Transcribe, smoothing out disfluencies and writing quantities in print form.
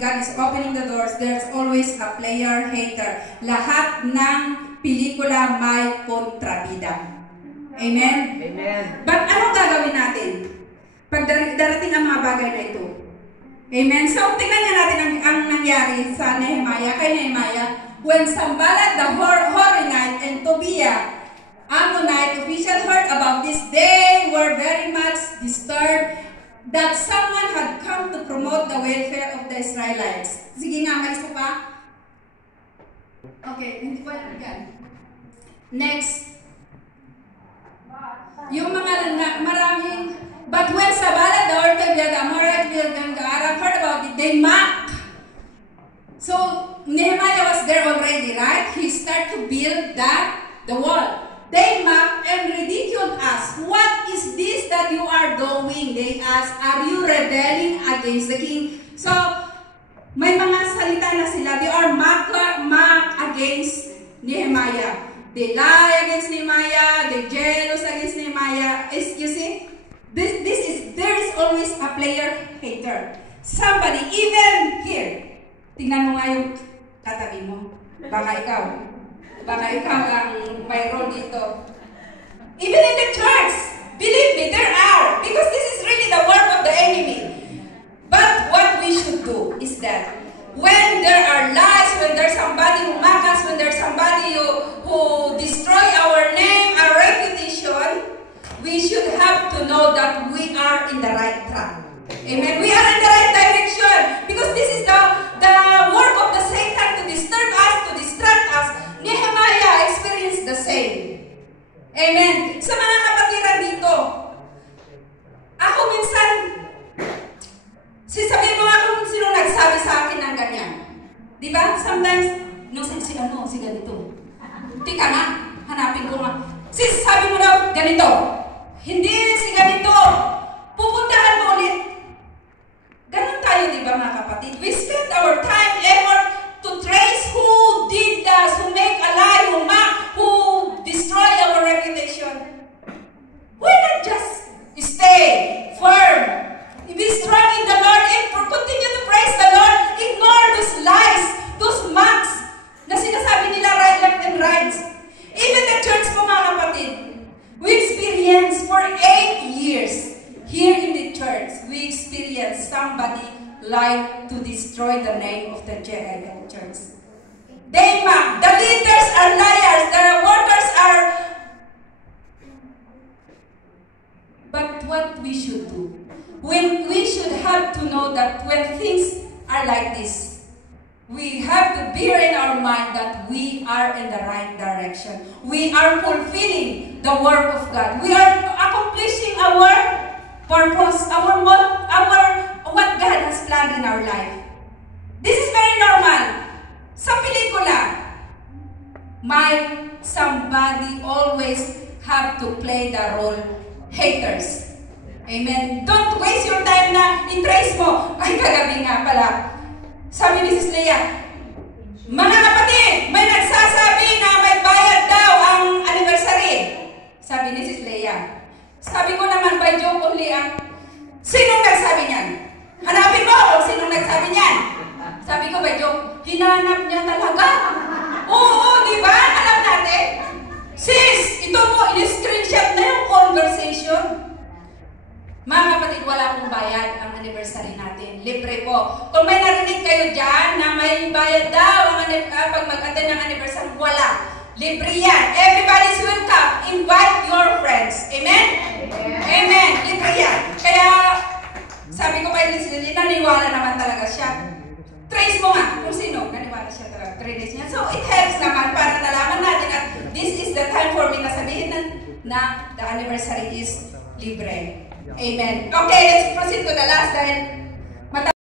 God is opening the doors, there's always a player hater. Lahat ng pelikula may kontrabida. Amen? Amen. But anong gagawin natin pag darating ang mga bagay na ito? Amen? So, tingnan nga natin ang nangyari sa Nehemiah, kay Nehemiah, when Sanballat the Horonite and Tobiah, Ammonite official heard about this, they were very much disturbed that someone had come to promote the welfare of the Israelites. Sige nga, may isa pa. Okay, hindi pa yan. Next. Yung mga maraming, but when Sanballat the Horonite, the Amorite, and the Arab heard about it, they mocked. So, Nehemiah was there already, right? He started to build the wall. They mocked and ridiculed us. What is this that you are doing? They asked, are you rebelling against the king? So, may mga salita na sila. They are mocked against Nehemiah. They lie against Nehemiah. They jealous against Nehemiah. You see, there is always a player hater. Somebody, even here, tingnan mo nga yung katabi mo. Baka ikaw ang mayroon dito. Even in the church, believe me, there are. Because this is really the work of the enemy. But what we should do is that when there are lies, when there's somebody who mock us, when there's somebody who destroy our name, our reputation, we should have to know that we are in the right track. Amen. We are in the right direction. Because this is the work of the Satan to disturb us, to distract us. Nehemiah experienced the same. Amen. Sa mga kapatiran dito, ako minsan, sabihin mo nga kung sino nagsabi sa akin ng ganyan. Diba? Sometimes, no, si ganito. Tika nga, hanapin ko nga. Sabi mo daw, ganito. Hindi si ganito. Pupuntahan mo ulit. Ganun tayo, diba mga kapatid? We spend our time, effort, to trace who did that, who make a lie, who mock, who destroy our reputation. Why not just stay firm? Be strong in the Lord and continue to praise the Lord. Ignore those lies, those mocks na sinasabi nila right, left, and right. Even the church po mga kapatid, we experienced for 8 years here in the church, we experienced somebody like to destroy the name of the JIL church. They mock. The leaders are liars. The workers are. But what we should do? When we should have to know that when things are like this, we have to bear in our mind that we are in the right direction. We are fulfilling the work of God. We are accomplishing our purpose, what God has planned in our life. This is very normal. Sa pelikula, somebody always have to play the role haters. Amen. Don't waste your time na i-trace mo. Ay, kagabi nga pala. Sabi ni Sis Leia, mga kapatid, may nagsasabi na may bayad daw ang anniversary. Sabi ni Sis Leia. Sabi ko naman, by joke only sinong nagsabi niyan? Hanapin mo kung sinong nagsabi niyan. Sabi ko, by joke, hinanap niya talaga. Oo, di ba? Alam natin. Sis, ito mo, in-screenshot na yung conversation. Mga kapatid, wala pong bayad ang anniversary natin. Libre po. Kung may narinig kayo dyan na may bayad daw pag mag-attend ng anniversary, wala. Libre yan. Everybody's welcome. Invite your friends. Amen? Amen. Libre yan. Kaya, sabi ko kay Liz, naniwala naman talaga siya. Trace mo nga kung sino. Naniwala siya talaga. Trace niya. So, it helps naman para nalaman natin at this is the time for me na sabihin na the anniversary is libre. Amen. Okay, let's proceed to the last dahil